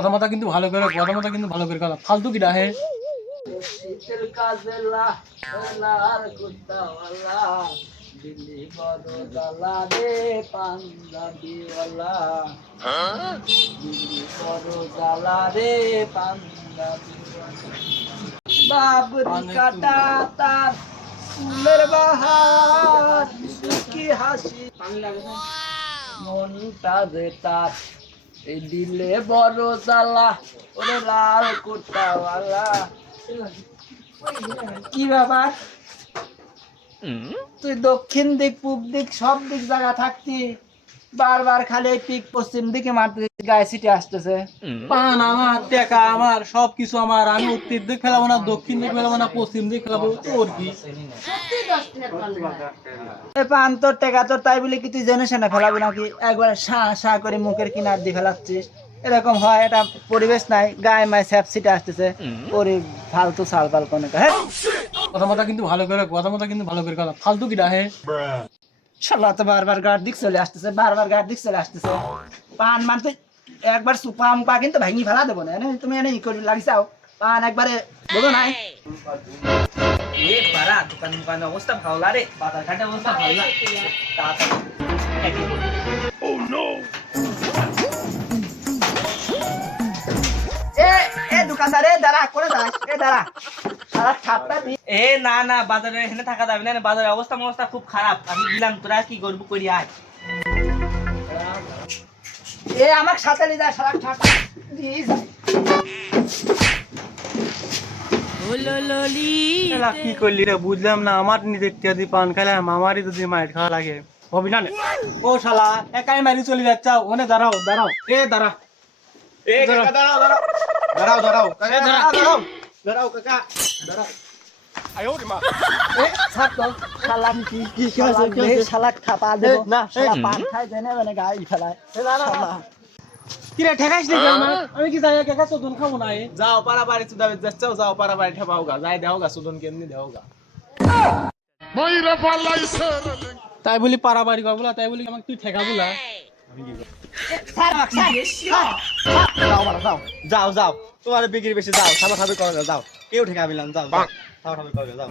কথা মাথা কিন্তু ভালো করে কথা মাথা কিন্তু ভালো করে কথা ফালতু কি ডাহে? বাবরি কাটা তার ফুলের বাহার কি হাসি। মনটা যে তার এই দিলে বড় জ্বালা ওরে লাল কুর্তাওয়ালা কি ব্যাপার? তুই দক্ষিণ দিক পূব দিক সব দিক জায়গা থাকতি বারবার খালি পিক পশ্চিম দিকে মারতে গায়ে সিটে আসতেছে। পান আমার টেকা আমার সব কিছু আমার। আমি উত্তর দিক ফেলাবো না দক্ষিণ দিক ফেলাবো না পশ্চিম দিক ফেলাবো তোর কি? এ পান তোর টেকা তোর তাই বলে কি তুই জেনে শুনে ফেলাবি নাকি? একবার সা সা করে মুখের কিনার দিয়ে ফেলাচ্ছিস। এরকম হয় এটা পরিবেশ নাই গায়ে মায়ে স্যাপ সিটে আসতেছে। ওরে ফালতু সাল পাল কোনো হ্যাঁ কথা মাথা কিন্তু ভালো করে কথা মাথা কিন্তু ভালো করে কথা। ফালতু কি ডাহে শালা তো বারবার গাড় দিক চলে আসতেছে বারবার গাড় দিক চলে আসতেছে। পান মান তো একবার সুপা মুপা কিন্তু ভাঙি ফেলা দেবো না এনে তুমি এনে ই করে লাগিসাও পান একবারে বলো নাই? এ পারা দোকান দোকান অবস্থা ভালো রে বাজার ঘাটের অবস্থা ভালো না। দোকানদার এ দাঁড়া করে দাঁড়া এ দাঁড়া। সারা ছাপটা দি। এ না না বাজারে এখানে থাকা যাবে না বাজারের অবস্থা অবস্থা খুব খারাপ। আমি দিলাম তোরা কি করব করি আয়। এ আমার সাথে নিয়ে সারা দিয়ে যায় এলা কি করলি রে? বুঝলাম না আমার নিজে ইত্যাদি পান খাইলাম আমারই যদি মাইট খাওয়া লাগে। হবি না ও শালা একাই মারি চলে যাচ্ছাও ওনে দাঁড়াও দাঁড়াও। এ দাঁড়া। এ কাকা দাঁড়াও। দাঁড়াও দাঁড়াও। দাঁড়াও কাকা এ, দাঁড়া। দাঁড়াও দাঁড়াও। এ ছাড় তো। শালা কি কি কি শালা খাপা দেব। না, শালা পান খাই দেনে মানে গাই ফেলায় শালা। কি রে ঠেকাইস নি আমার? আমি কি যাই একা তো দুন খাব না এ যাও পারা বাড়ি চুদা যাচ্ছাও যাও পারা বাড়ি ঠেপাও গা যাই দেও গা সুদন কেমনি দেও গা তাই বলি পাড়া বাড়ি কর বলা তাই বলি আমাকে তুই ঠেকা বলা। যাও পারা যাও যাও যাও তোমার বিক্রি বেশি যাও খাবার খাবে করো যাও। কেউ ঠেকা মিলাম যাও যাও। খাবার খাবে করো যাও।